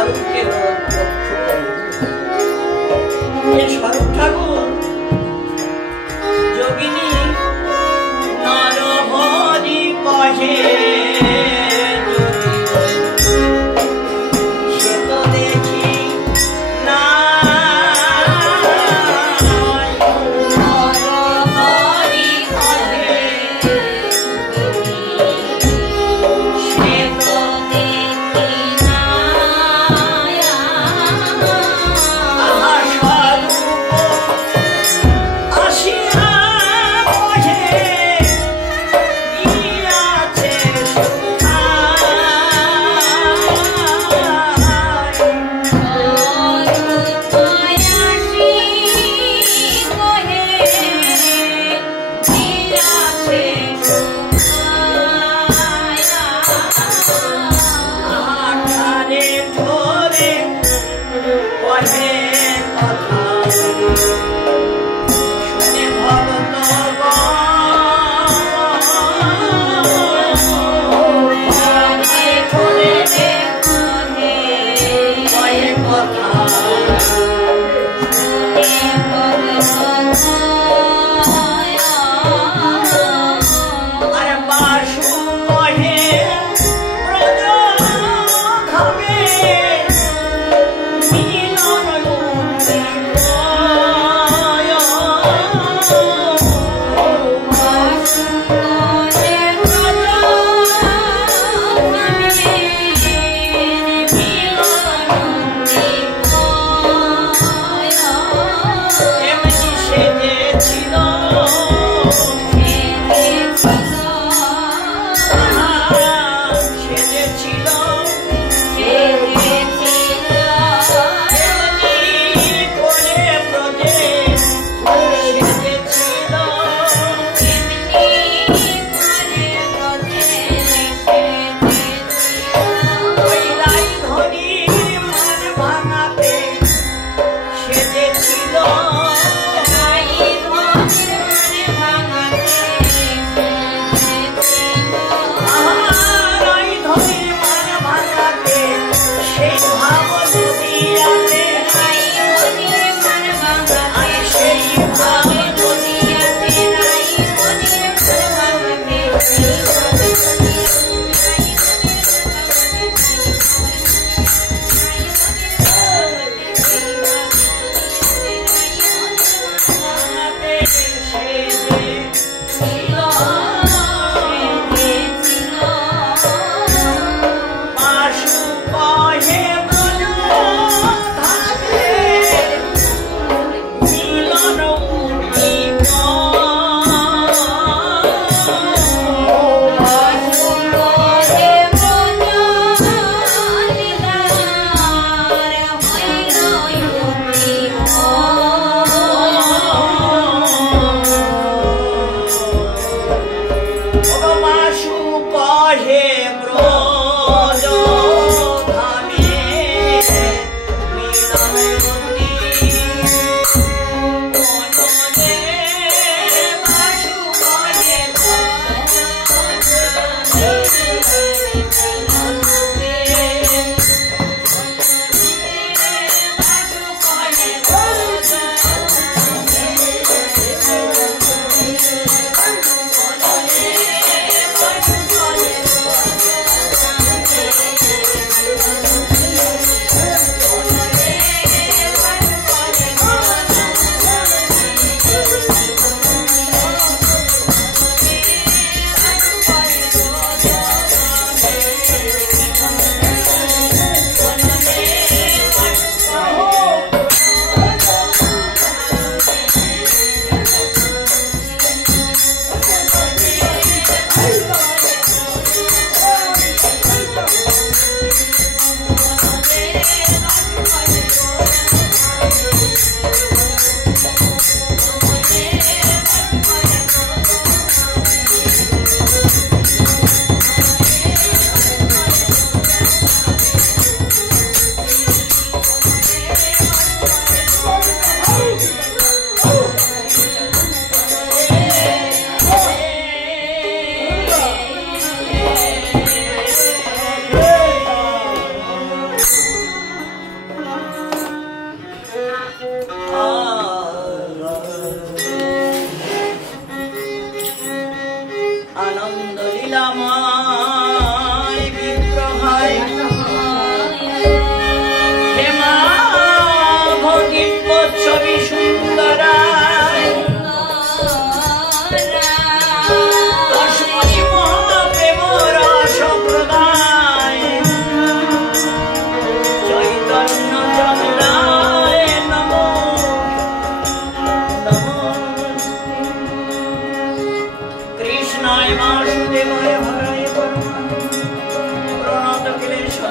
স্বরূপকে লক্ষ্য করে। এই স্বরূপ ঠাকুর যোগিনী নরহরি কহে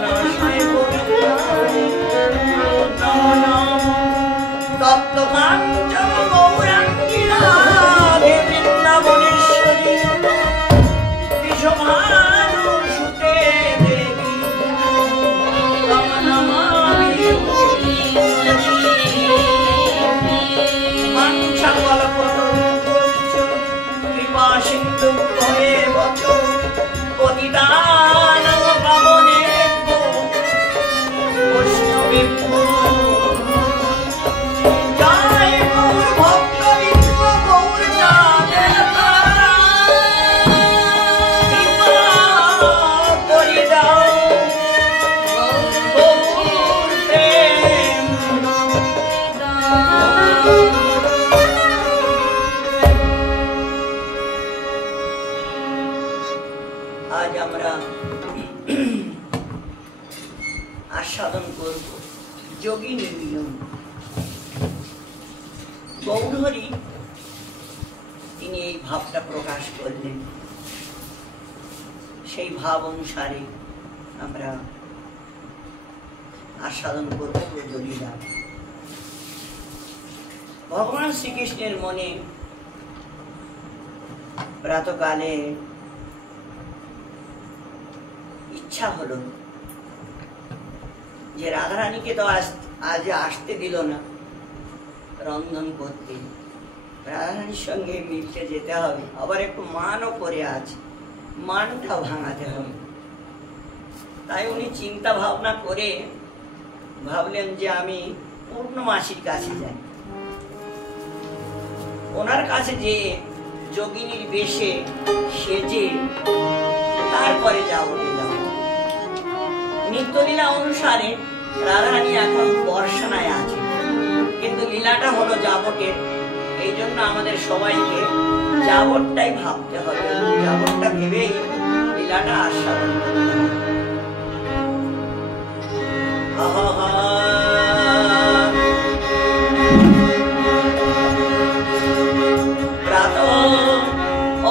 নাশায় গোবিন্দায় নমো নমো তপ্তকাঞ্চন গৌরাঙ্গী রাধে বৃন্দাবনেশ্বরী বিশ্বভানু সুতে দেবী তম নমামি মাঞ্ছা কল্পতরুশ্চ কৃপা সিন্ধু ভবেব চ পতিতানাং পাবনেভ্যো বৈষ্ণবেভ্যো জয় গৌর ভক্তবৃন্দ গৌর নামের দ্বারা কৃপা করে দাও গৌর প্রেম আজ আমরা আস্বাদন করব যোগিনী মিলন। গৌরহরি তিনি এই ভাবটা প্রকাশ করলেন, সেই ভাব অনুসারে আমরা আস্বাদন করব ব্রজলীলা। ভগবান শ্রীকৃষ্ণের মনে প্রাতকালে ইচ্ছা হলো যে রাধারানীকে তো আজ আসতে দিল না রন্ধন করতে, রাধারানীর সঙ্গে মিলতে যেতে হবে, আবার একটু মানও করে আছে, মানটা ভাঙাতে হবে। তাই উনি চিন্তা ভাবনা করে ভাবলেন যে আমি পূর্ণমাসীর কাছে যাই, ওনার কাছে যে যোগিনীর বেশে সেজে তারপরে যাবো লীলা। নিত্যলীলা অনুসারে রাধারানী এখন বর্ষানায় আছে, কিন্তু লীলাটা হলো যাবটের। এই জন্য আমাদের সবাইকে যাবটটাই ভাবতে হবে, যাবটটা ভেবেই লীলাটা আস্বাদন করতে হবে।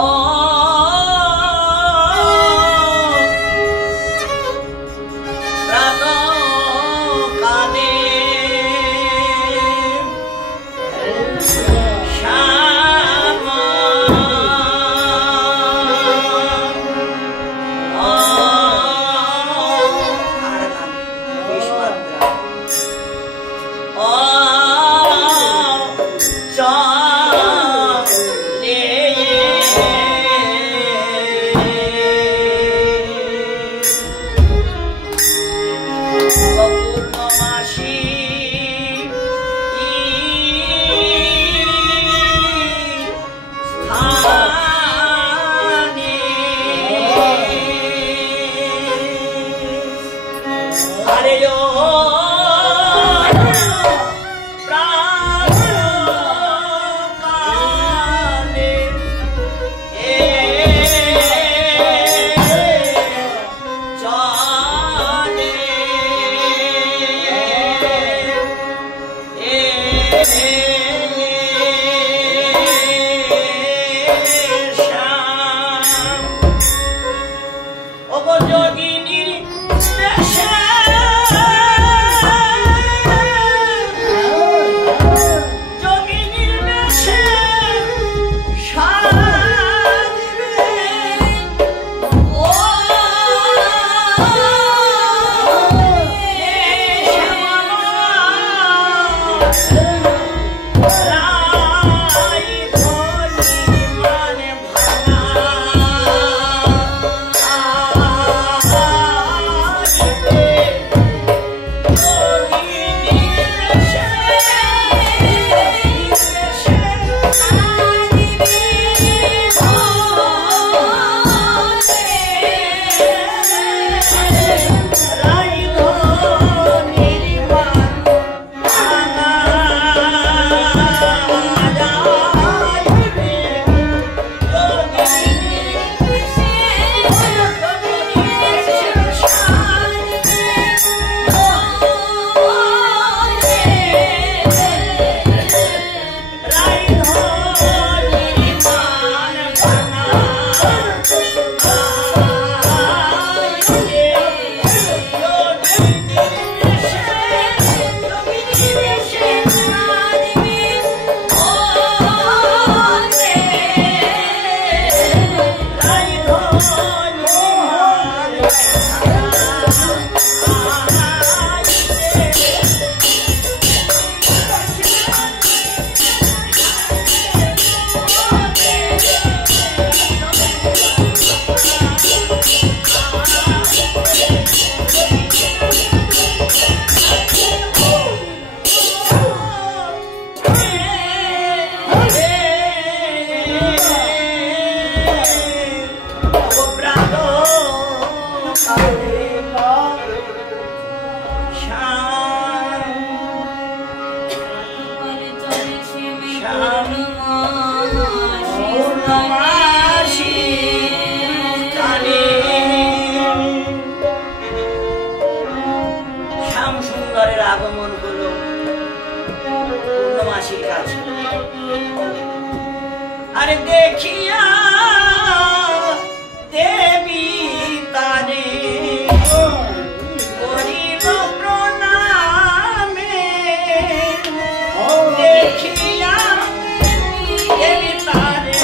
Oh আগমন হলো পূর্ণমাসীর কাছে। আরে দেখিয়া দেবী তারে করিল প্রণামে, দেখিয়া দেবী তারে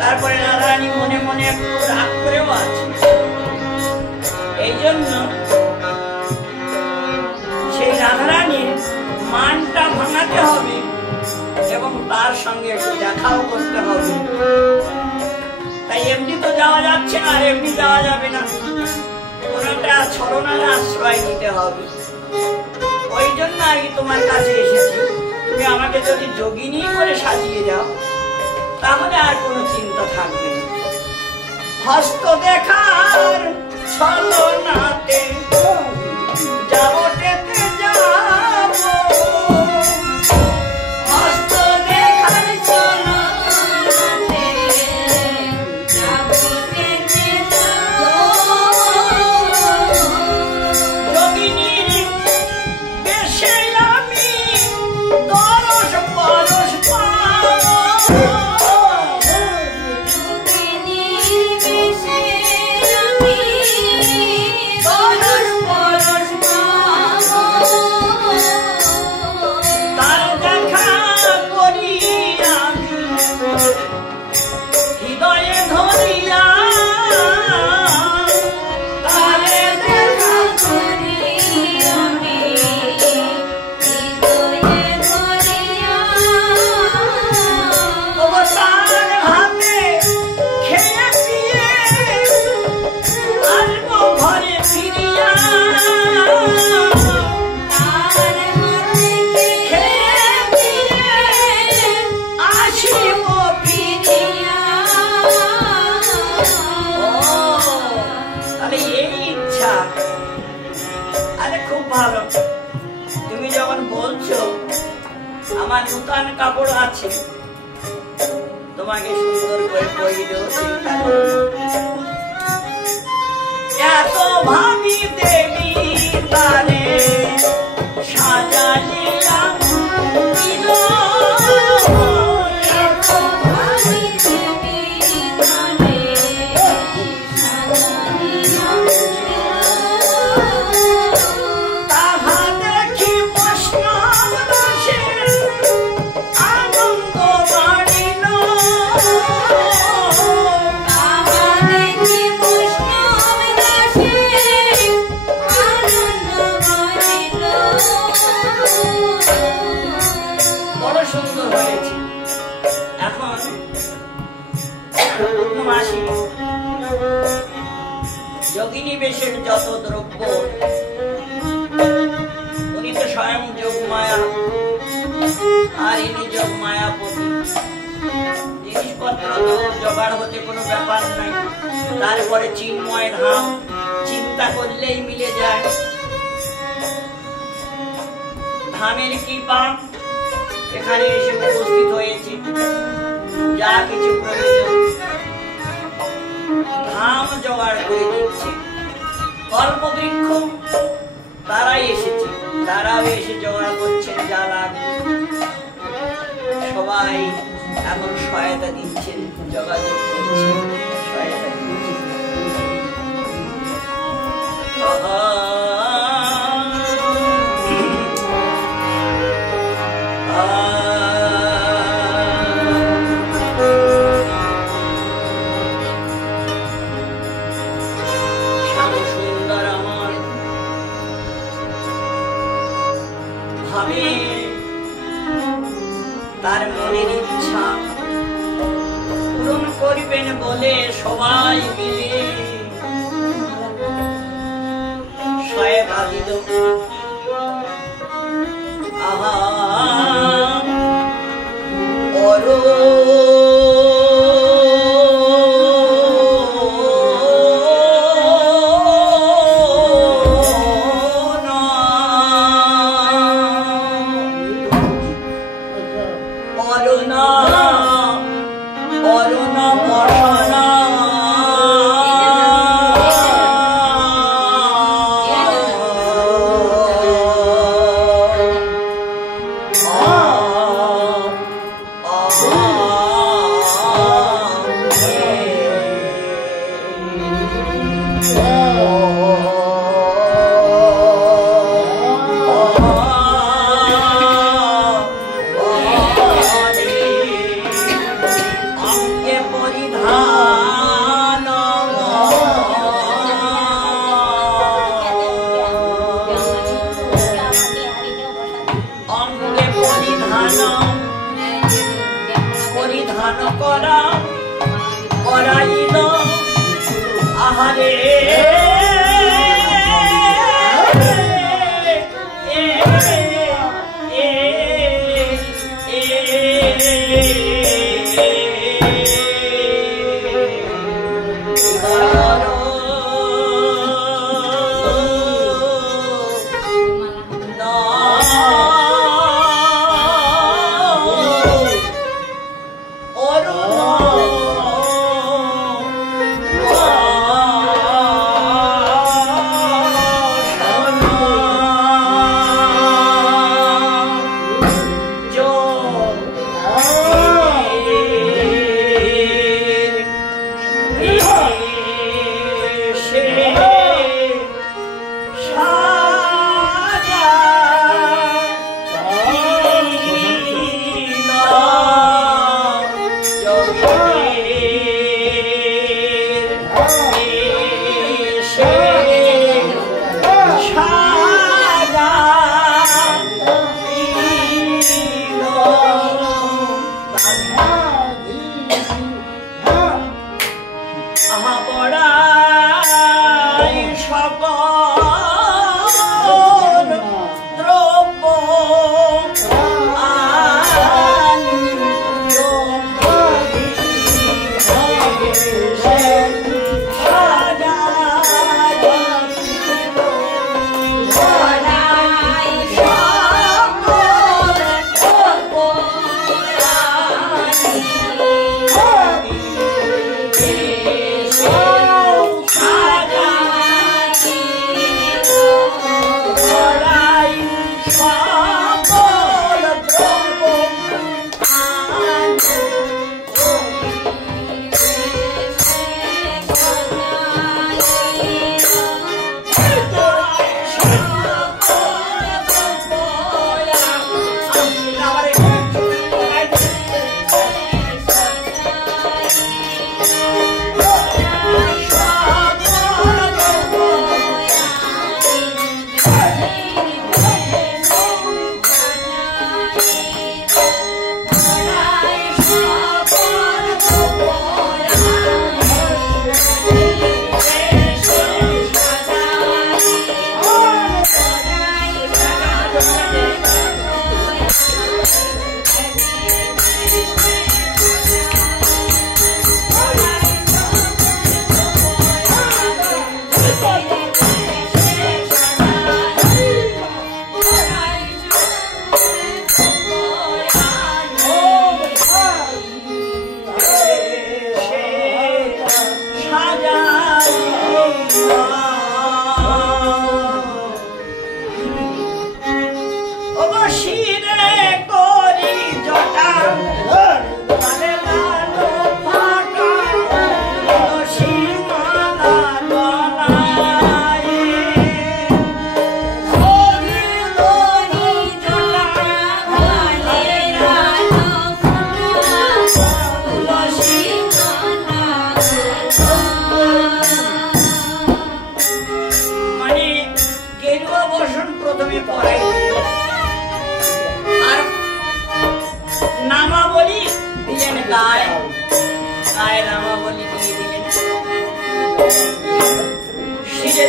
তারপরে রাধারানী মনে মনে একটু রাগ করেও আছে। এই জন্য সেই রাধারানীর মানটা ভাঙাতে হবে এবং তার সঙ্গে একটু দেখাও করতে হবে। তাই এমনি তো যাওয়া যাচ্ছে না, আর এমনি যাওয়া যাবে না, কোনটা ছলনার আশ্রয় নিতে হবে। ওই জন্য আর কি তোমার কাছে এসেছি। তুমি আমাকে যদি যোগিনী করে সাজিয়ে দাও তাহলে আর কোনো চিন্তা থাকবে না। হস্ত দেখার ছলনাতে যাবতেতে যাব, হস্ত দেখার ছলনাতে যাবতেতে যাব, যোগিনীর বেশে আমি দরস পরশ পাবো। তুমি যখন বলছো আমার নূতন কাপড় আছে, তোমাকে সুন্দর করে পরিয়ে দেবো, চিন্তা করো না। এত ভাবি দেবী তারে সাজাইলাম সুন্দর হয়েছে। এখন আসি যোগিনী বেশের যত দ্রব্য, উনি তো স্বয়ং যোগমায়া, আর ইনি যোগমায়াপতি। জিনিসপত্র তো জোগাড় হতে কোনো ব্যাপার নাই। তারপরে চিন্ময় ধাম চিন্তা করলেই মিলে যায়। ধামের কৃপা এখানে এসে উপস্থিত হয়েছে। যা কিছু প্রয়োজন ধাম জোগাড় করে দিচ্ছে। কল্পবৃক্ষ তারাই এসেছে, তারাও এসে জোগাড় করছেন যা লাগবে। সবাই এখন সহায়তা দিচ্ছেন, যোগাযোগ করছেন, সহায়তা দিচ্ছেন। তার মনের ইচ্ছা পূরণ করবেন বলে সবাই মিলে সহায়তা দিল। আহা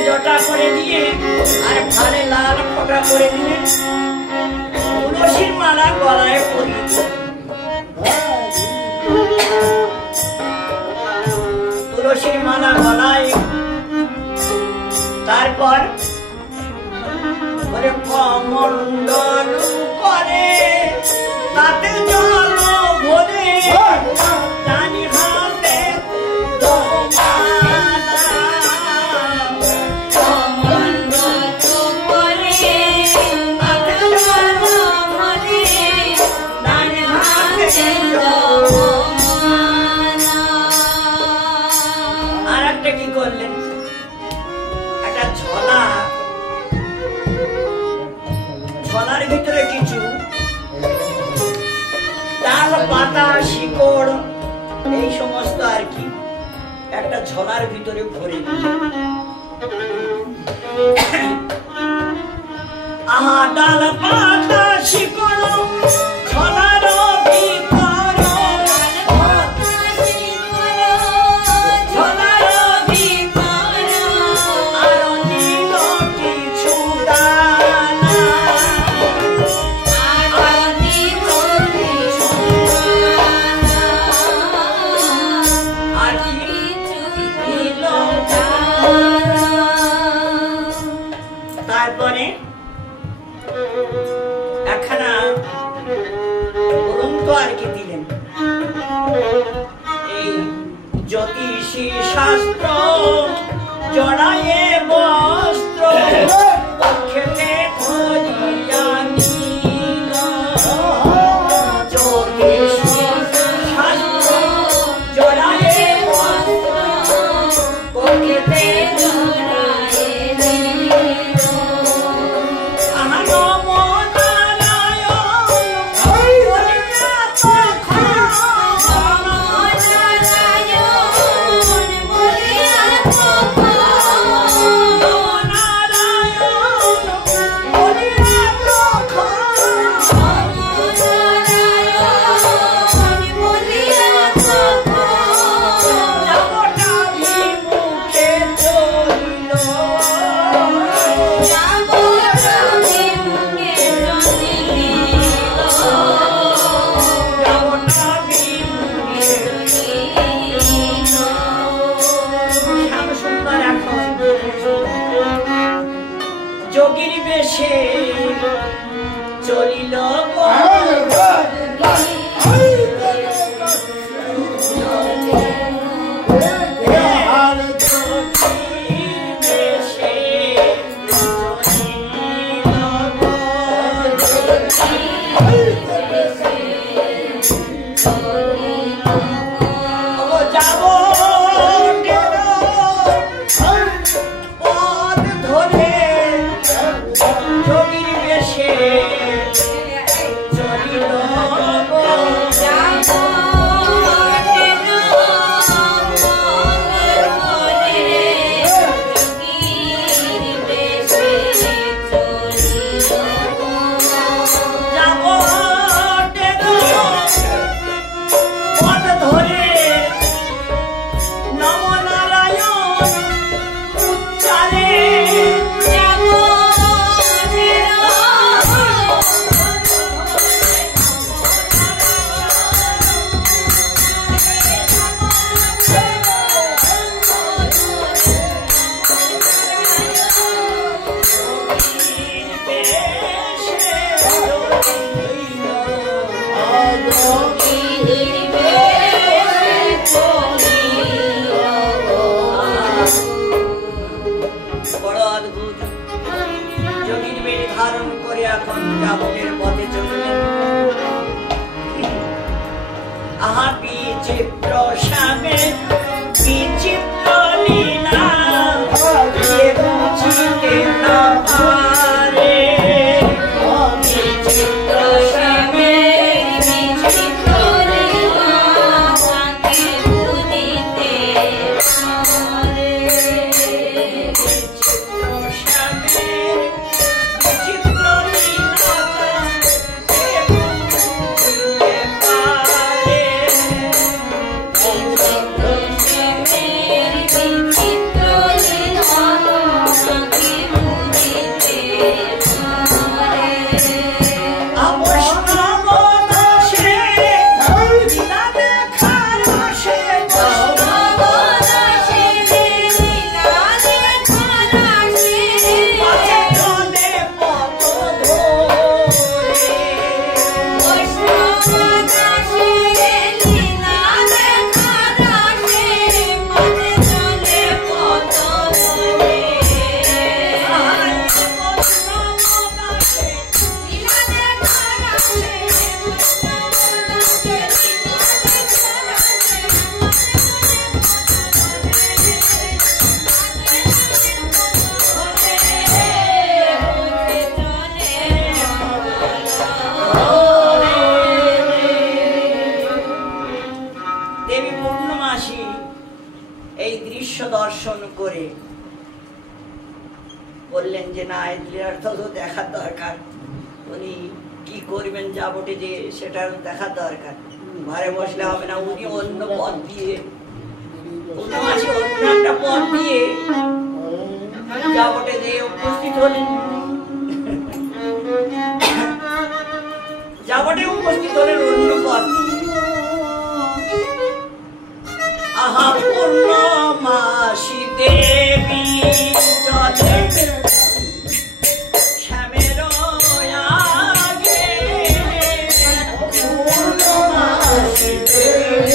জটা করে দিয়ে আর ভালে লাল ফোঁটা করে দিলেন, তুলসীর মালা গলায় পরিয়ে তুলসীর মালা গলায়, তারপর কমণ্ডল করে তাতে জল ভরে জানি হাতে আর একটা কি করলেন, একটা ঝোলার ভিতরে কিছু ডাল পাতা শিকড় এই সমস্ত আর কি একটা ঝোলার ভিতরে ভরে আহা ডাল পাতা শিকড় ঝোলার তারপরে একখানা গ্রন্থ আর কি দিলেন, এই জ্যোতিষী শাস্ত্র জড়ায়ে বস্ত্র খেতে ধরিয়া নিল, জ্যোতিষী শাস্ত্র জড়ায়ে বস্ত্র খেতে বড় অদ্ভুত। যোগীর বেশ ধারণ করে এখন যাবনের পথে চললেন। আহা বিচিত্র শ্যামে বিচিত্র লীলা, কে বুঝিতে না পারে। বিচিত্র শ্যামে বিচিত্র লীলা, কে বুঝিতে পারে। বিচিত্র শ্যামে বিচিত্র লীলা, কে বুঝিতে পারে। দেবী পূর্ণমাসী এই দৃশ্য দর্শন করে বললেন যে না, এই লীলাটা তো দেখার দরকার। উনি কি করবেন যাবটে যে সেটা দেখার দরকার। ঘরে বসলে হবে না, উনি অন্য পথ দিয়ে, পূর্ণমাসী অন্য একটা পথ দিয়ে যাবটে যে উপস্থিত হলেন। যাবটে উপস্থিত হলেন অন্য পথ দিয়ে। আহা পূর্ণমাসী দেবী চলে শ্যামের আগে। পূর্ণমাসী দেবী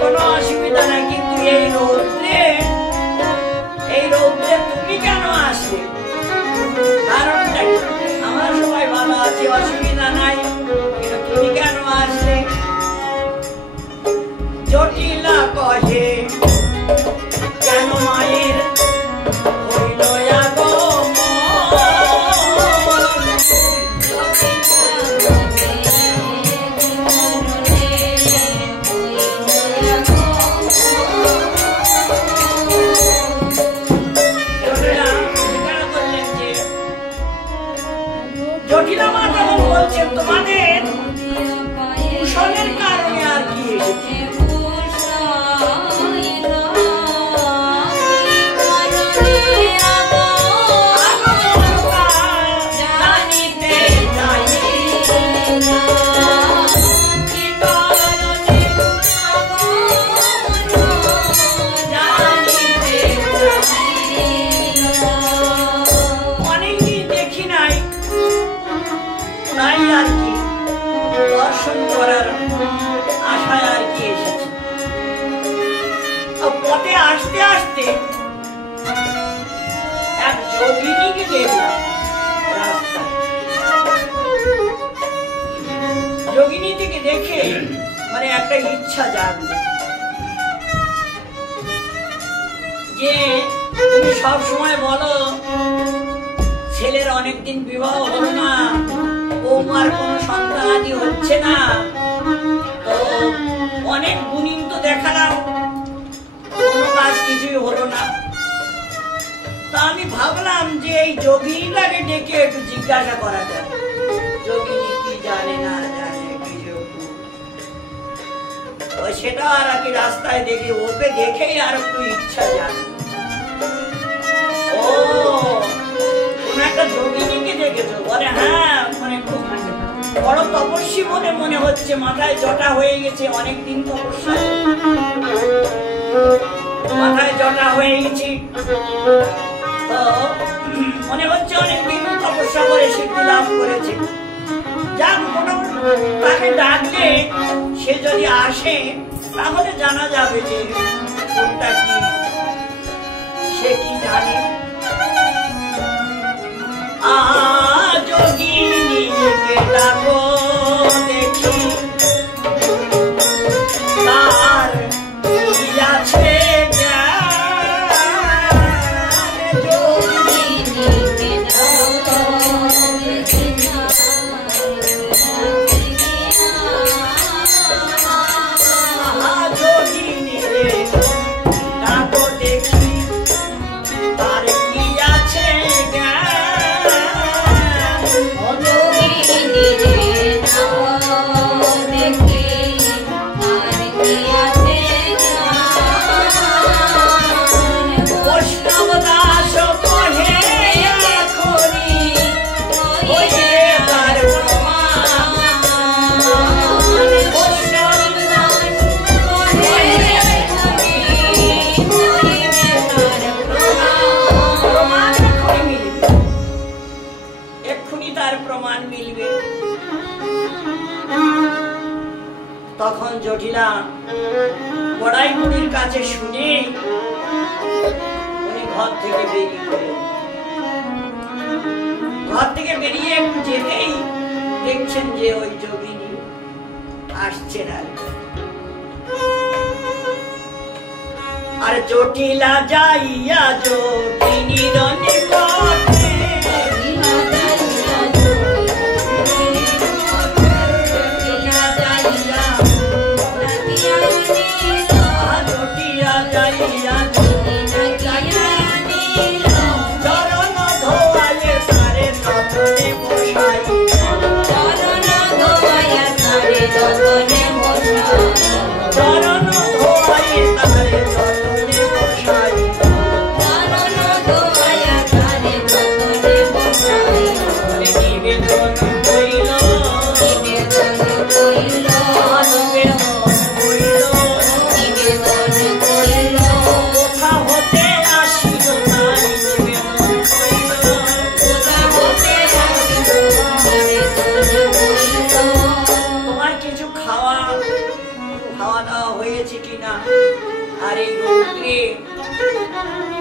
কোনো অসুবিধা নাই, কিন্তু এই রৌদ্রে তুমি কেন আসলে? কারণটা আমরা সবাই ভালো আছি, অসুবিধা নাই, কিন্তু তুমি কেন আসলে? জটিলা কহে কেন মায়ের হইল আগমন। জটিলা মা যখন পথে আসতে আসতে এক যোগিনীকে দেখলাম রাস্তায়। যোগিনীটিকে দেখে মানে একটা ইচ্ছা জাগলো যে তুমি সব সময় বলো ছেলের অনেকদিন বিবাহ হলো না, বৌমার কোনো সন্তানাদি হচ্ছে না, তো অনেক গুণিন তো দেখালাম, কোনো কাজ কিছুই হলো না। তা আমি ভাবলাম যে এই যোগিনীটাকে ডেকে একটু জিজ্ঞাসা করা যায়, যোগিনী কি জানে না জানে কিছু। সেটা আর কি রাস্তায় দেখি, ওকে দেখেই আর একটু ইচ্ছা জানে। ও কোন একটা যোগিনীকে দেখেছো? বলে হ্যাঁ, মানে খুব বড় তপস্বী বলে মনে হচ্ছে, মাথায় জটা হয়ে গেছে, অনেকদিন তপস্যা, মাথায় জটা হয়ে গেছি, তো মনে হচ্ছে অনেকদিন তপস্যা করে সিদ্ধি লাভ করেছে। যাক, মোটামুটি তাকে ডাকলে সে যদি আসে তাহলে জানা যাবে যে কোনটা কি, সে কি জানে। যোগিনীকে ডাকো দেখি তার কি আছে তখন জটিলা বড়াই মুনির কাছে শুনে উনি ঘর থেকে বেরিয়ে গেলেন। ঘর থেকে বেরিয়ে একটু যেতেই দেখছেন যে ওই যোগিনী আসছেন। আর জটিলা যাইয়া যোগিনীর নিকটে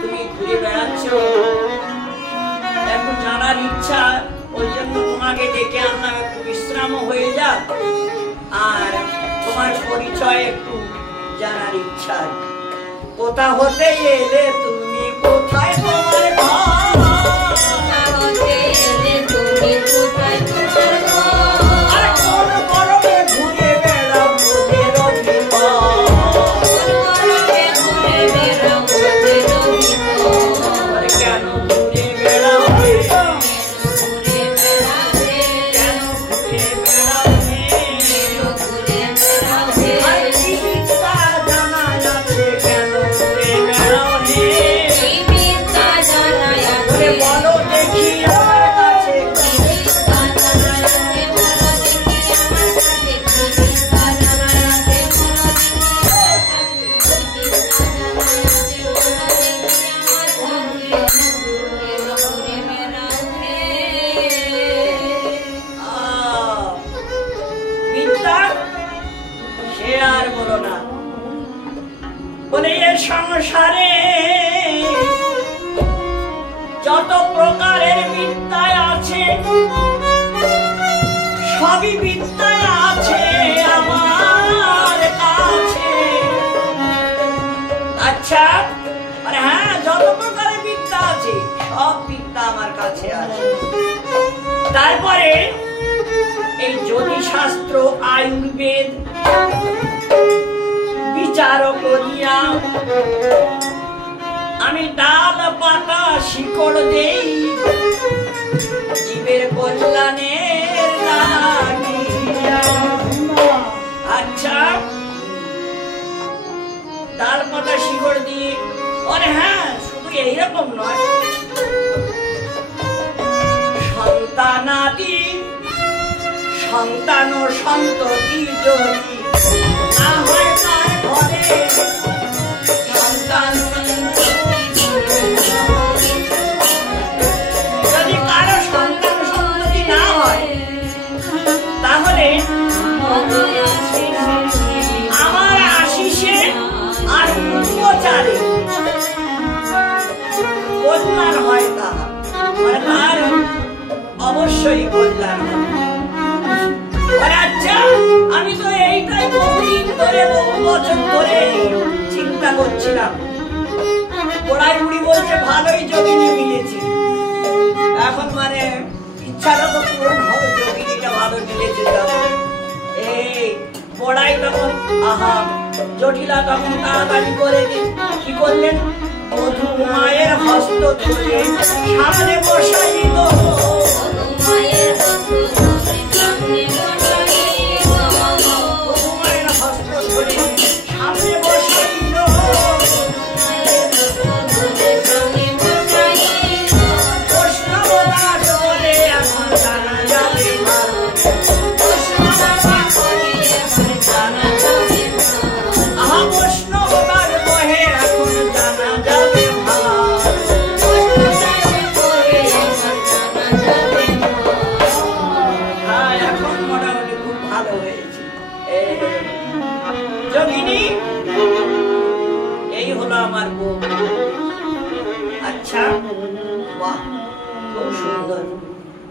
তুমি ঘুরে বেড়াচ্ছ, একটু জানার ইচ্ছা, ওই জন্য তোমাকে ডেকে আনলাম, একটু বিশ্রাম হয়ে যাক আর তোমার পরিচয় একটু জানার ইচ্ছা। কোথা হতে এলে তুমি, কোথায় তোমার ঘর? বলে এ সংসারে যত প্রকারের বিদ্যায় আছে সবই বিদ্যায় আছে আমার কাছে। আচ্ছা, আরে হ্যাঁ, যত প্রকারের বিদ্যা আছে সব বিদ্যা আমার কাছে আছে। তারপরে এই জ্যোতিষশাস্ত্র, আয়ুর্বেদ বিচার করিয়া আমি ডাল পাতা শিকড় দেই জীবের কল্যাণের লাগিয়া। আচ্ছা, ডাল পাতা শিকড় দিয়ে, আরে হ্যাঁ, শুধু এইরকম নয়, সন্তানাদি সন্তান ও সন্ততি যদি না হয় তার ঘরে, সন্তান যদি কারো সন্তান সন্ততি না হয় তাহলে আমার আশিসে আর উপচারে কল্যাণ হয় তাহার, মানে তার অবশ্যই কল্যাণ হয়। আচ্ছা, আমি তো এইটাই বহুদিন ধরে, বহু বছর ধরে চিন্তা করছিলাম। গোড়াই বুড়ি বলছে ভালোই যোগিনী মিলেছে, এখন মানে ইচ্ছাটা তো পূরণ হবে, যোগিনীটা ভালো মিলেছে। এই গোড়াই তখন আহা জটিলা তখন তাড়াতাড়ি করে কি করলেন, মধু মায়ের হস্ত ধরে সামনে বসাইল,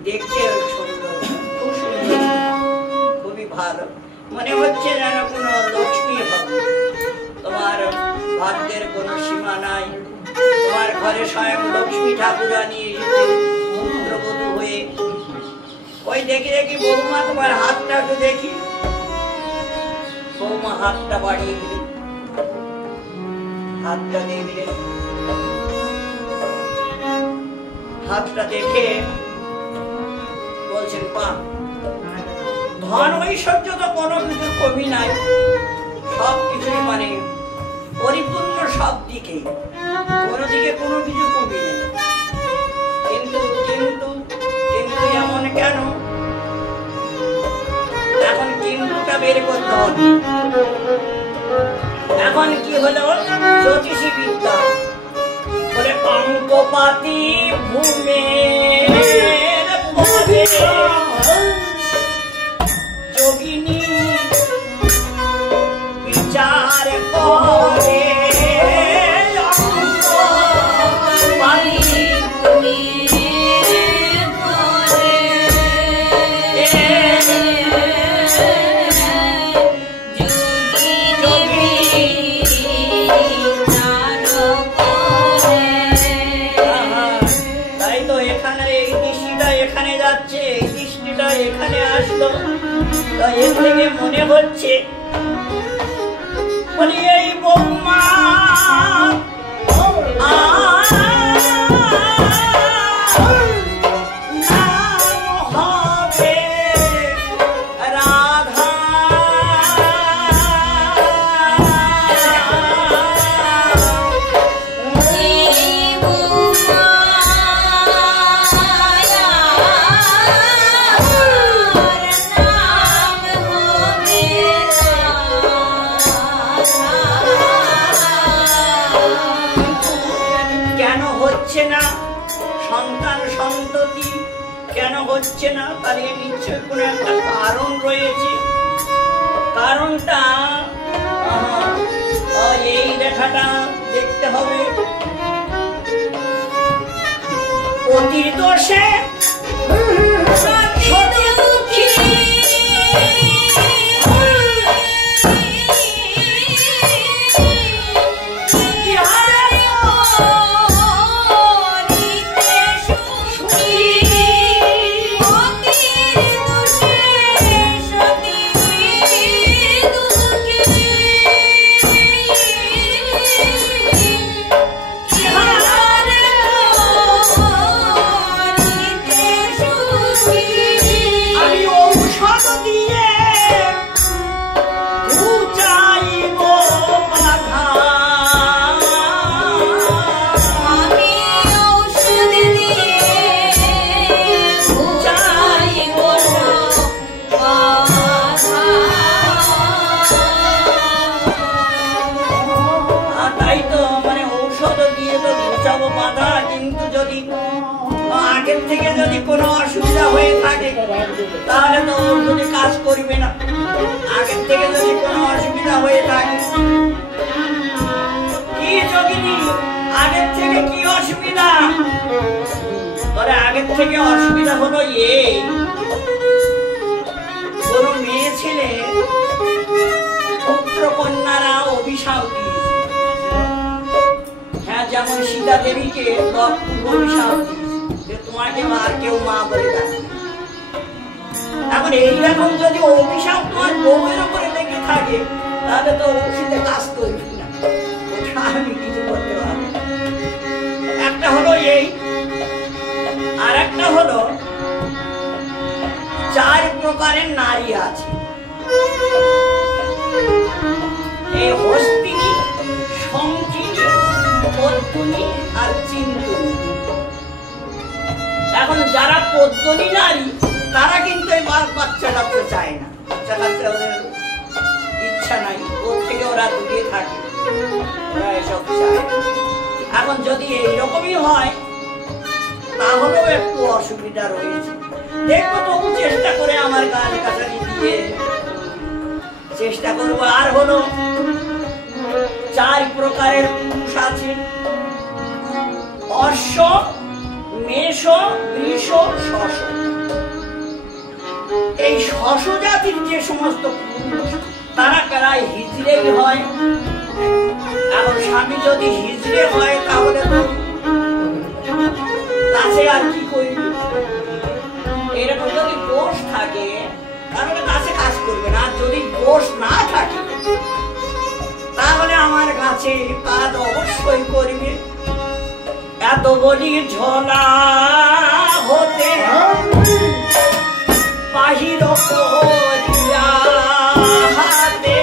দেখতে সুন্দর, খুব সুন্দর, খুবই ভালো, মনে হচ্ছে যেন কোনো লক্ষ্মী হবে। তোমার ভাগ্যের কোনো সীমা নাই, তোমার ঘরে স্বয়ং লক্ষ্মী ঠাকুরানী পুত্রবধূ হয়ে। ওই দেখি দেখি বৌমা, তোমার হাতটা একটু দেখি। বৌমা হাতটা বাড়িয়ে দিলে, হাতটা দিয়ে দিলে, হাতটা দেখে বলছেন পা ধন ঐশ্বর্য তো কোনো কিছুর কমি নাই, সব কিছুই মানে পরিপূর্ণ, সব দিকে কোনো দিকে কোনো কিছু কমি নেই। কিন্তু কিন্তু কিন্তু এমন কেন? এখন কিন্তুটা বের করতে হবে। এখন কি হলো, জ্যোতিষী বিদ্যা বলে অঙ্কপাতি ভূমে যোগিনী বিচার করে এখানে আসলো। এর থেকে মনে হচ্ছে বলি এই বৌমা হচ্ছে না, তার নিশ্চয় কোনো একটা কারণ রয়েছে। কারণটা এই রেখাটা দেখতে হবে। অতি দোষে সতী দুঃখী যদি কোনো অসুবিধা হয়ে থাকে তাহলে তো ওষুধে কাজ করবে না। আগের থেকে যদি কোনো অসুবিধা হয়ে থাকে, কি যোগিনী আগের থেকে কি অসুবিধা? তবে আগের থেকে অসুবিধা হলো এই, কোন মেয়ে ছেলে পুত্র কন্যারা অভিশাপ দিয়েছে। হ্যাঁ, যেমন সীতা দেবীকে অভিশাপ দিয়েছে, তোমাকে আর কেউ মা বলে ডাকবে। এখন এইরকম যদি অভিশাপ তোমার বউয়ের উপরে লেগে থাকে তাহলে তো ওষুধে কাজ করবি না, ওটা আমি কিছু করতে পারবো। একটা হলো এই, আর একটা হলো 4 প্রকারের নারী আছে। এই হস্তিনী, সংকিনী, পদ্মিনী আর চিন্তুনী। এখন যারা পদ্মিনী নারী তারা কিন্তু এই বাচ্চা কাচ্চা চায় না, বাচ্চা কাচ্চা ওদের ইচ্ছা নাই, ওর থেকে ওরা দূরে থাকে, ওরা এসব চায়। এখন যদি এইরকমই হয় তাহলেও একটু অসুবিধা রয়েছে। দেখবো তবু চেষ্টা করে আমার গাছ কাছারি দিয়ে চেষ্টা করবো। আর হলো 4 প্রকারের পুরুষ আছে, অশ্ব, মেষ, বৃষ, শশ। এই শশ জাতির যে সমস্ত পুরুষ তারা প্রায় হিজড়েই হয়। এখন স্বামী যদি হিজড়ে হয় তাহলে তো কাছে আর কি করবি? এরকম যদি দোষ থাকে তাহলে কাছে কাজ করবে না, আর যদি দোষ না থাকে তাহলে আমার কাছে কাজ অবশ্যই করবে। এত বলি ঝোলা হতে বাহির করিয়া হাতে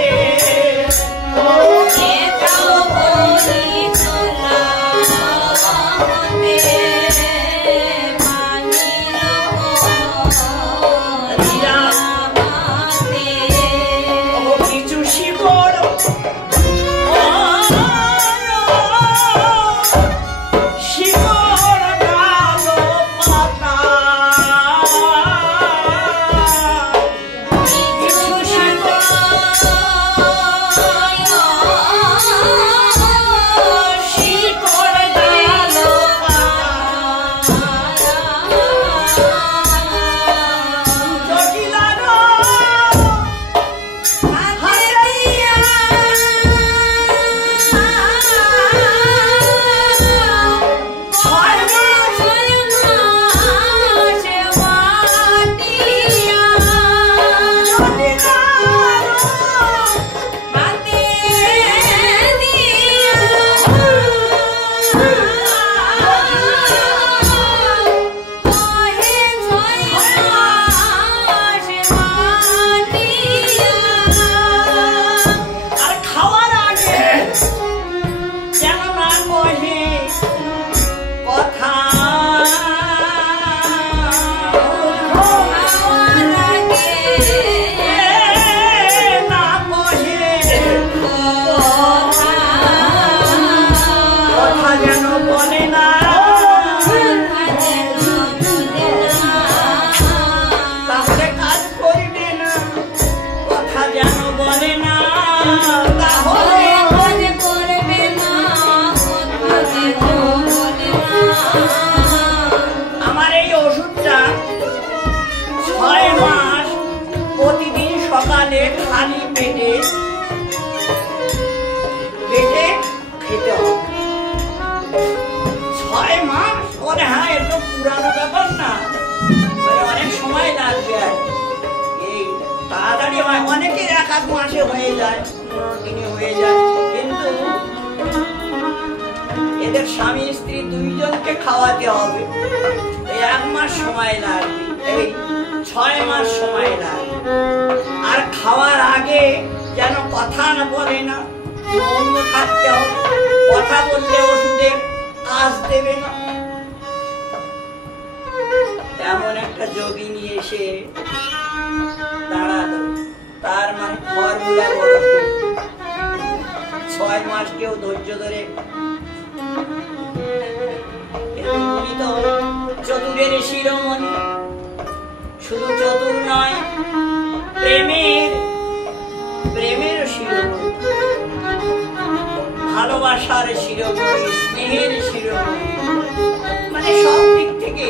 হবে। 6 মাস? ওরে হ্যাঁ, এত পুরানো ব্যাপার না, অনেক সময় লাগবে। আর এই তাড়াতাড়ি হয়, অনেকের 1-1 মাসে হয়ে যায়, 15 দিনে হয়ে যায়, কিন্তু এদের স্বামী স্ত্রী 2 জনকে খাওয়াতে হবে, 1 মাস সময় লাগবে, এই 6 মাস সময় লাগবে। আর খাওয়ার আগে যেন কথা না বলে না, মৌন থাকতে হবে, কথা বললে ওষুধের কাজ দেবে না। এমন একটা যোগিনী এসে দাঁড়ালো, তার মানে ফর্মুলা বড়, 6 মাস কেউ ধৈর্য ধরে। উনি তো চতুরের শিরোমণি, শুধু চতুর নয়, প্রেমের শিরোমণি, ভালোবাসার শিরোমণি, স্নেহের শিরোমণি, মানে সব দিক থেকে।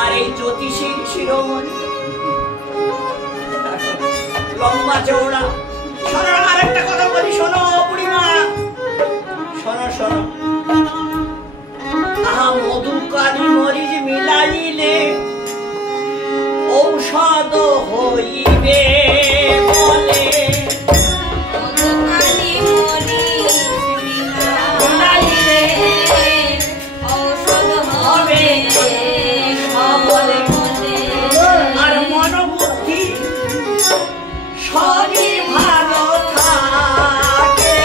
আর এই জ্যোতিষীর শিরোমণি, লম্বা চৌড়া। শোনো, আর একটা কথা বলি, শোনো বুড়িমা, শোনো শোনো। আহা মধু কালি মরিচ মিলাইলে ঔষধ হইবে বলে, আর মনোবুদ্ধি সবই ভালো থাকে,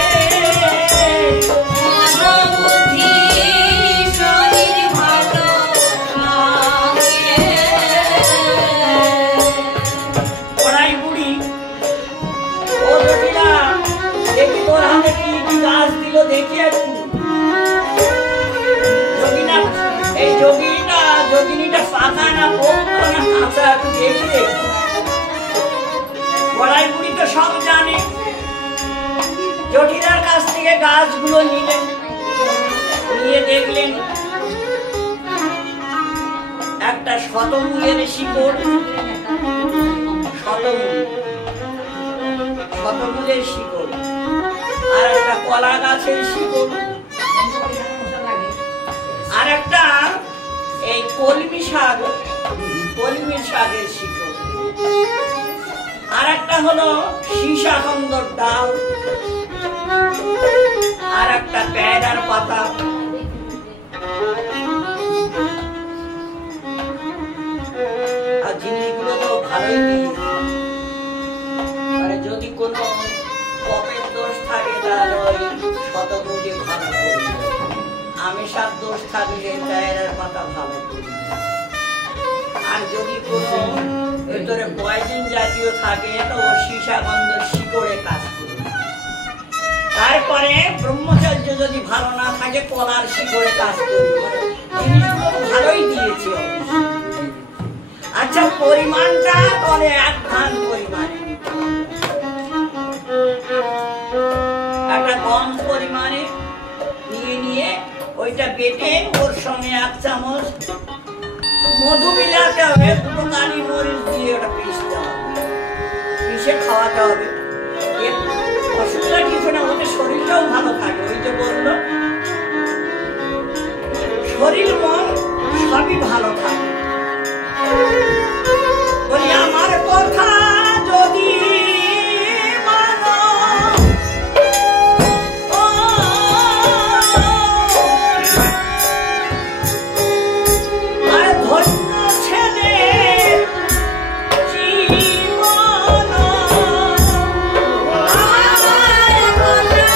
পড়াই বুড়ি। ও জটিলা, দেখি তোর হাতে কি কি গাছ দিল, দেখি একটু। যোগিনা, এই যোগিনীটা পাতা না পোক্ত না কাঁচা, একটু দেখি রে। পড়াই বুড়ি তো সব জানে। জটিলার কাছ থেকে গাছগুলো নিলেন, নিয়ে দেখলেন একটা শতমূলের শিকড়, শতমূলের শিকড়, আর একটা কলা গাছের শিকড়, আর একটা এই কলমি শাকের শিকড়, আর একটা হলো সীসাখন্দর ডাল, আর একটা পেয়ারার পাতা। আর জিনিসগুলো তো ভালোই দিয়েছে। মানে যদি কোনো কপের দোষ থাকে তাহলে ওই শতমূলে ভালো করবে, আমিষার দোষ থাকলে পেয়ারার পাতা ভালো করবে, আর যদি কোনো ভেতরে পয়জন জাতীয় থাকে তো সীসাখন্দর শিকড়ে কাজ করবে। তারপরে ব্রহ্মচর্য যদি ভালো না থাকে কলার শিকড়ে কাজ করবে। জিনিসগুলো ভালোই দিয়েছে। আচ্ছা, পরিমাণটা তাহলে 1 ধান পরিমাণে, একটা কম পরিমাণে নিয়ে ওইটা বেটে ওর সঙ্গে 1 চামচ মধু মিলাতে হবে, 2 কালি মরিচ দিয়ে ওটা পিষতে হবে, পিষে খাওয়াতে হবে। অসুবিধা কিছু না, ওদের শরীরটাও ভালো থাকে। ওই যে বললো শরীর মন সবই ভালো থাকে। বলি আমার কথা যদি মানো, আর ধন্য ছেলে জীবন, আমার কথা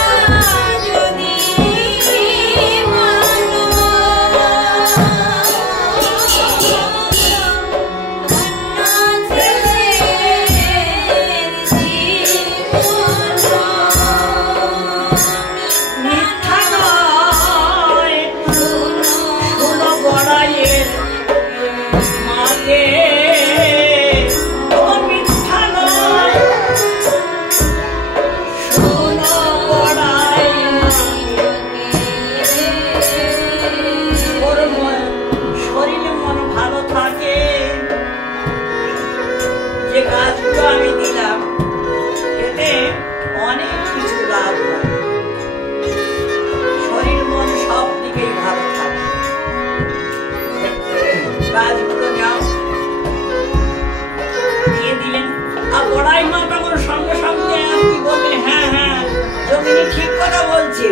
ঠিক কথা বলছে।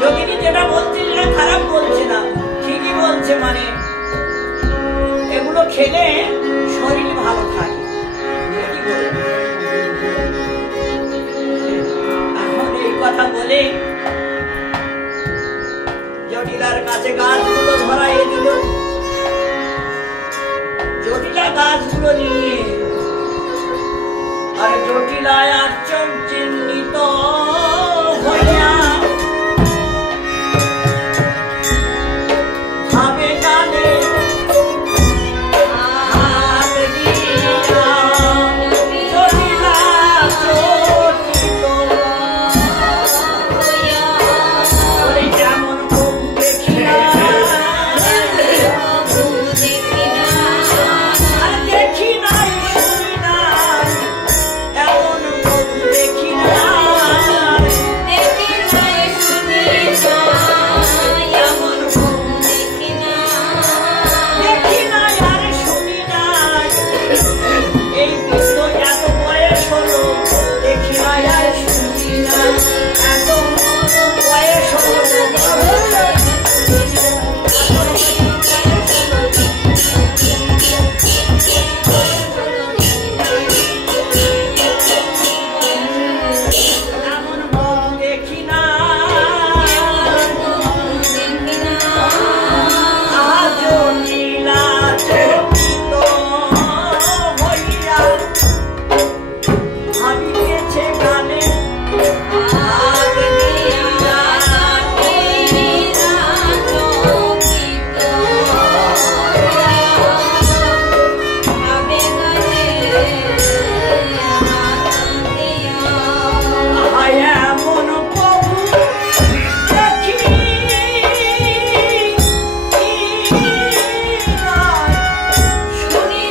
যোগিনী যেটা বলছে সেটা খারাপ বলছে না, ঠিকই বলছে। মানে এগুলো খেলে শরীর ভালো থাকে। এখন এই কথা বলে জটিলার কাছে গাছগুলো ধরাইয়ে দিল। জটিলা গাছগুলো নিয়ে আর জটিলায় আশ্চর্যান্বিত হইয়া ভাবে গানে হাত দিয়া জটিলা চটিত ওই যেমন প্রভু দেখি না আর দেখি নাই শুনি নাই এমন প্রভু দেখি না দেখি নাই আর শুনি নাই। এই বৃদ্ধ এত বয়স হলো, দেখি নাই আর শুনি নাই, এত বয়স হলো। এমন প্রভু দেখি না আজ নীলা চকিত হইয়া ভাবিতেছে গানে হাত দিয়া আয় এমন প্রভু দেখি শুনি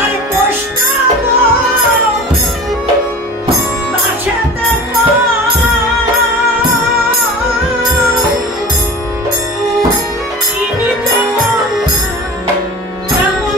আর বৈষ্ণব দাসেতে চিনি যেমন তেমন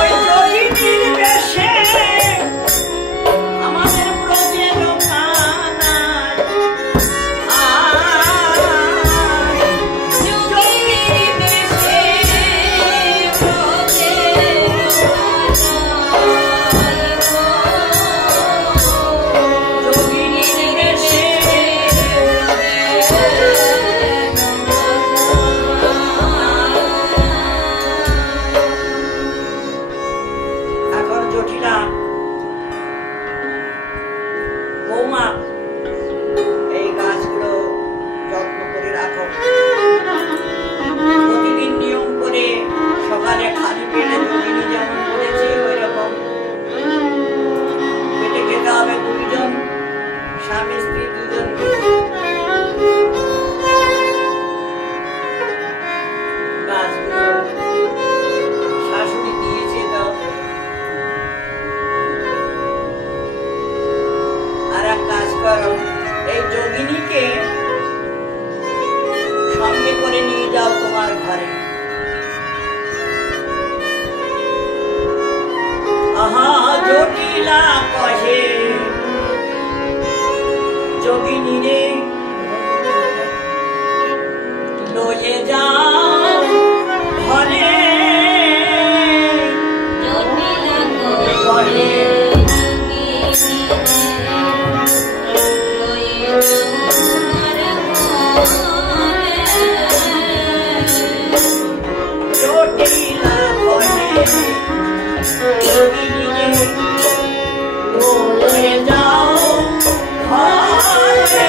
ওই যোগিনীর বেশে আমাদের ব্রজের কানায় যোগিনীর বেশে এখন জটিলা বৌমা এই গাছগুলো যত্ন করে রাখো। প্রতিদিন নিয়ম করে সকালে খালি পেটে যোগিনী যেমন বলেছে ওই রকম পেটে খেতে হবে। দুইজন স্বামী স্ত্রী দুজন গাছগুলো শাশুড়ি দিয়েছে তো। আর এক কাজ করো, এই যোগিনীকে সঙ্গে করে নিয়ে যাও তোমার ঘরে। আহা জটিলা কহে যোগিনী রে লয়ে যাও ঘরে ঘরে জটিলা কহে যোগিনী রে লয়ে যাও ঘরে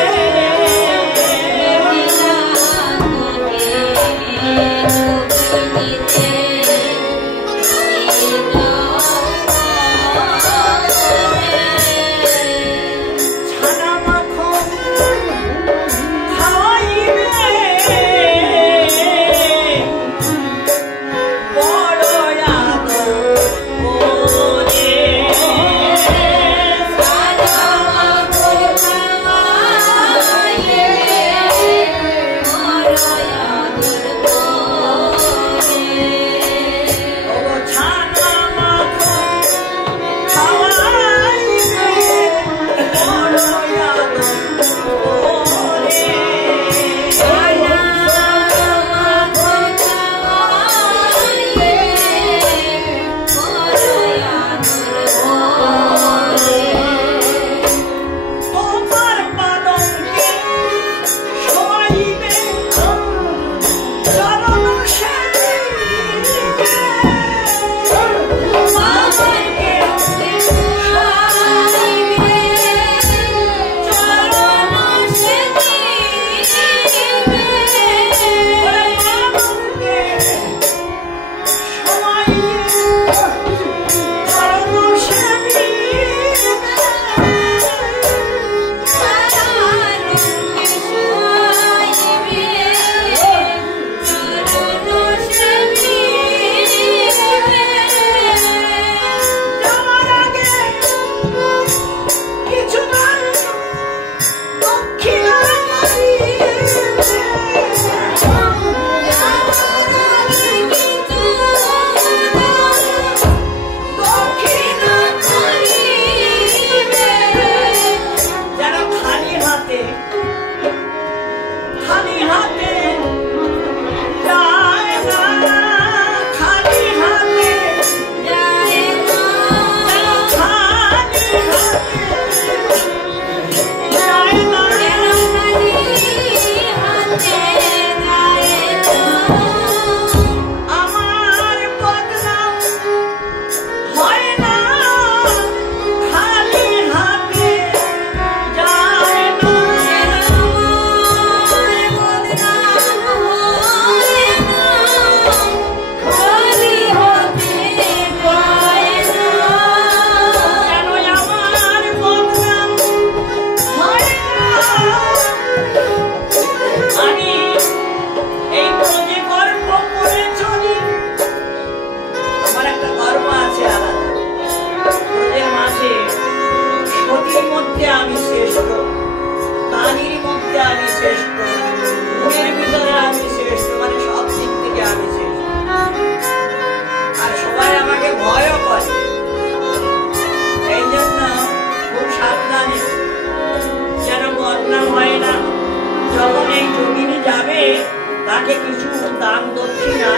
তাকে কিছু দান দক্ষিণা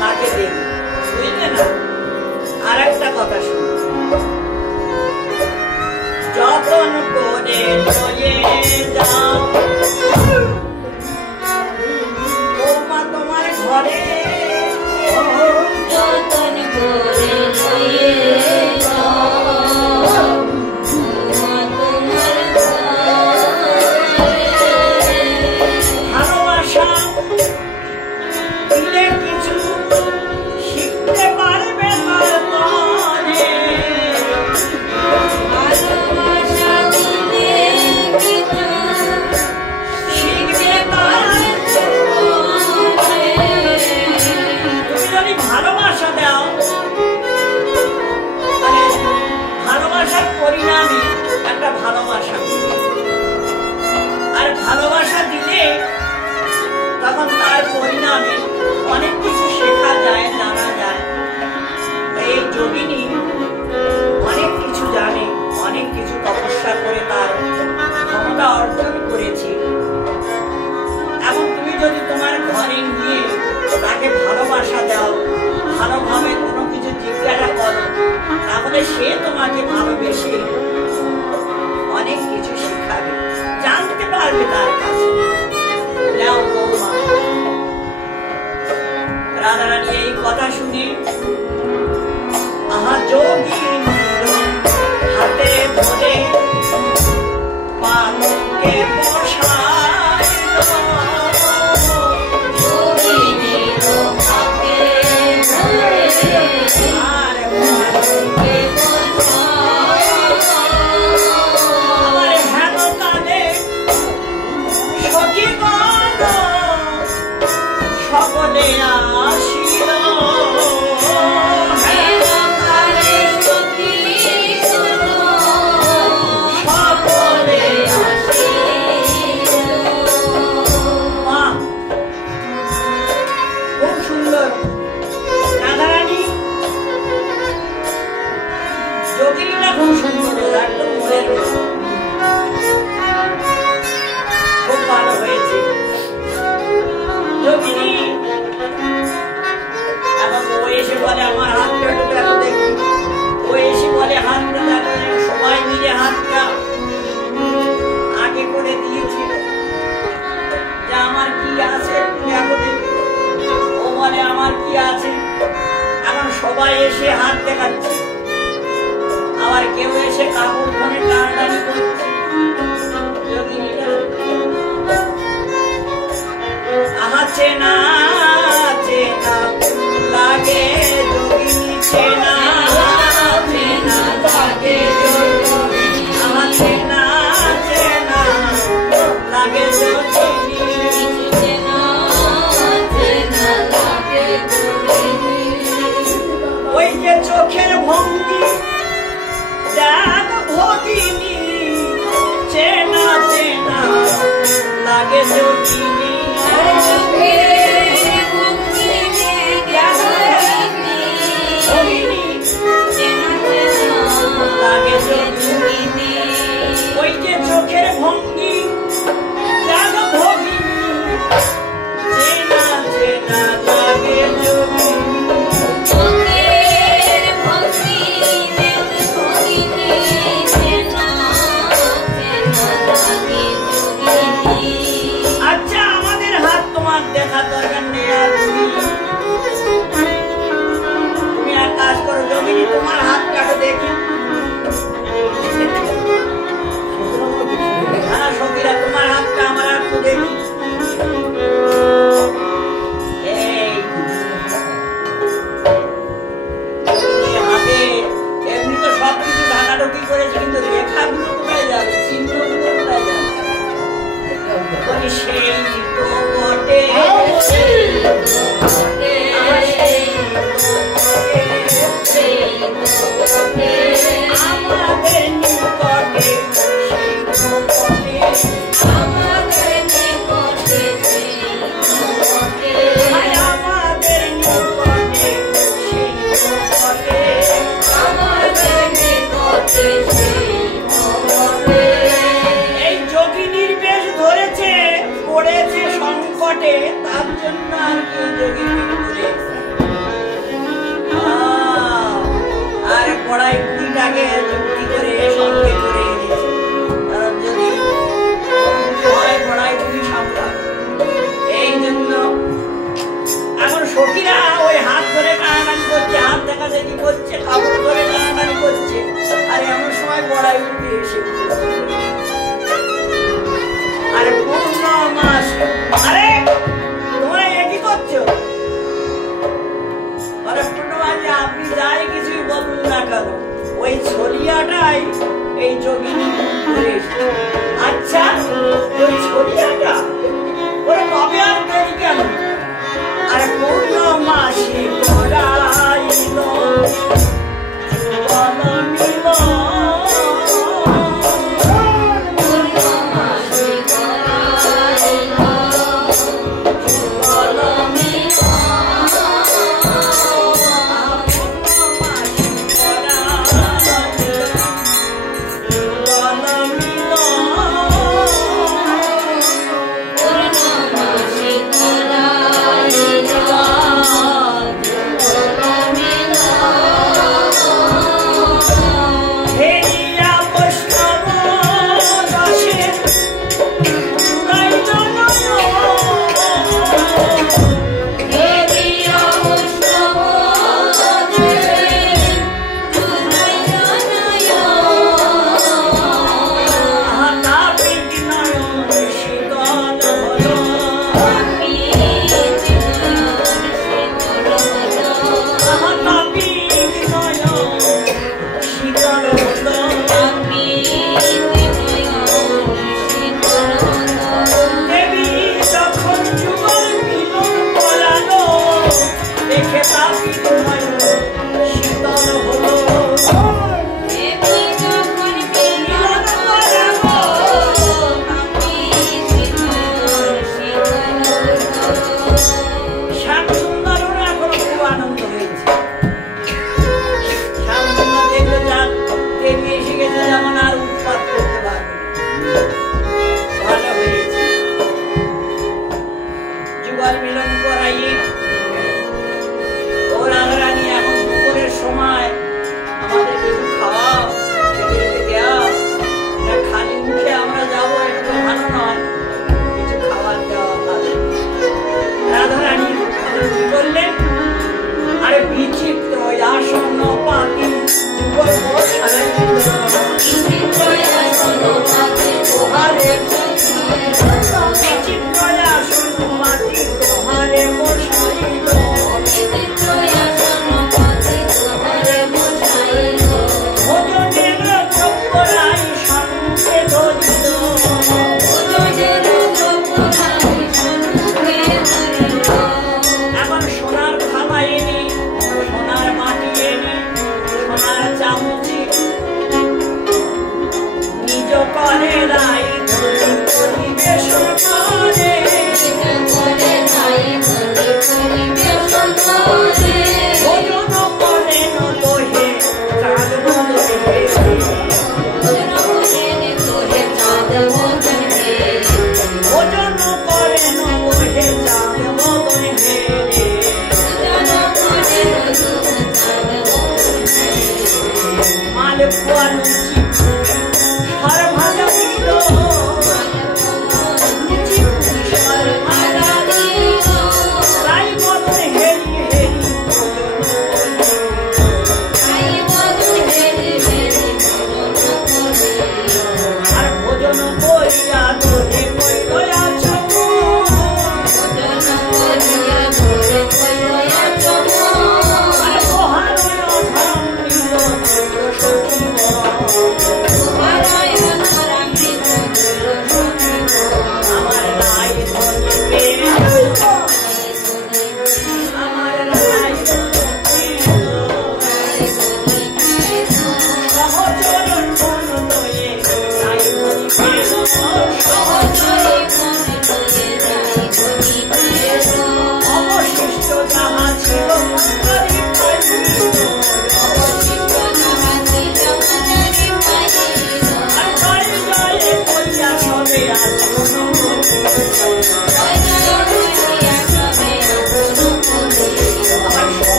তাকে দেবে, বুঝলে না? আর একটা কথা শুনো, যতন করে লয়ে যাও বৌমা তোমার ঘরে, যতন করে লয়ে যাও বৌমা তোমার ঘরে, ভালোবাসা দিলে কিছু শিখতে পারবে তার মনে, ভালোবাসা দিলে কিছু শিখবে তার মনে। তুমি যদি ভালোবাসা দাও তাহলে ভালোবাসার পরিণামে একটা ভালোবাসা, আর ভালোবাসা দিলে তখন তার পরিণামে অনেক কিছু শেখা যায়, জানা যায়। এই যোগিনী অনেক কিছু জানে, অনেক কিছু তপস্যা করে তার ক্ষমতা অর্জন করেছে। এখন তুমি যদি তোমার ঘরে নিয়ে তাকে ভালোবাসা দাও, ভালোভাবে কোনো কিছু জিজ্ঞাসা করো, তাহলে সে তোমাকে ভালোবেসে অনেক কিছু শেখাবে, জানতে পারবে তার কাছে। নাও বৌমা। রাধারানী এই কথা শুনে আহা যোগীর হাতে ধরে পালকে বসাইল, যোগিনীর হাতে ধরে আর পালকে বসাইল, আমার হেন কালে সখীগণ সকলে আসিল, হেমকালে সখীগণ সকলে আসিল। মা, খুব সুন্দর। রাধারানী যোগিনীটা খুব সুন্দর, একদম মনের মতো। খুব ভালো হয়েছে যোগিনী। এখন ও এসে বলে আমার হাতটা একটু দেখো দেখি, ও এসে বলে হাতটা দেখো, সবাই মিলে হাতটা আগে করে দিয়েছে, যে আমার কি আছে একটু দেখো দেখি। ও বলে আমার কি আছে। এখন সবাই এসে হাত দেখাচ্ছে, আবার কেউ এসে কাপড় ধরে টানাটানি করছে। যোগিনীরা আহা চেনা চেনা লাগে যোগিনী, চেনা চেনা লাগে যোগিনী, আহা চেনা চেনা লাগে যোগিনী। চেনা চেনা লাগে যোগিনী, ওই যে চোখের ভঙ্গি দেখ ভগিনী, চেনা চেনা লাগে যোগিনী। চোখের ভঙ্গি যোগিনী, ভগিনী চেনা চেনা লাগে যোগিনী, ওই যে চোখের ভঙ্গি দেখ ভগিনী, চেনা চেনা লাগে যোগিনী। চোখের ভঙ্গি যোগিনী, চেনা চেনা লাগে যোগিনী। আচ্ছা আমাদের হাত তোমার দেখা দরকার নেই, আর তুমি এক কাজ করো যোগিনী, তোমার হাতটা একটু দেখি। হ্যাঁ সখীরা, তোমার হাতটা আমার একটু দেখি। এই যোগিনীর হাতে এমনি তো সবকিছু ঢাকাঢুকি করেছে, কিন্তু রেখাগুলো কোথায় যাবে, চিহ্নগুলো কোথায় যাবে? বলি সেই তো বটে, সেই তো বটে, আমার সেই তো বটে। সেই তো বটে, যোগী করে আর পড়াই বুড়িটাকে যুক্তি করে সঙ্গে করে এনেছে। কারণ যদি সবাই পড়াই বুড়ি সামলা এই জন্য এখন সখীরা ওই হাত ধরে টানাটানি করছে, হাত দেখা দেখি করছে, কাপড় ধরে টানাটানি করছে। আর এমন সময় পড়াই বুড়ি এসে আরে পূর্ণ মাস, আরে তোমরা একই করছো। আরে পূর্ণমাসে আপনি যাই কিছুই বলুন না কেন, ওই ছলিয়াটাই এই যোগিনী করে এসেছে। আচ্ছা ওই ছলিয়াটা ওরা কবে আর দেরি কেন? আরে পূর্ণমাসে করাইল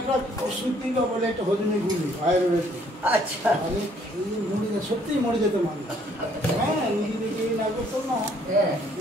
একটা ওষুধ দিল বলে একটা হজমি গুলি আয়ুর্বেদিক আচ্ছা আমি সত্যিই মরে যেত মানুষ হ্যাঁ নিজে নিজে না করতো না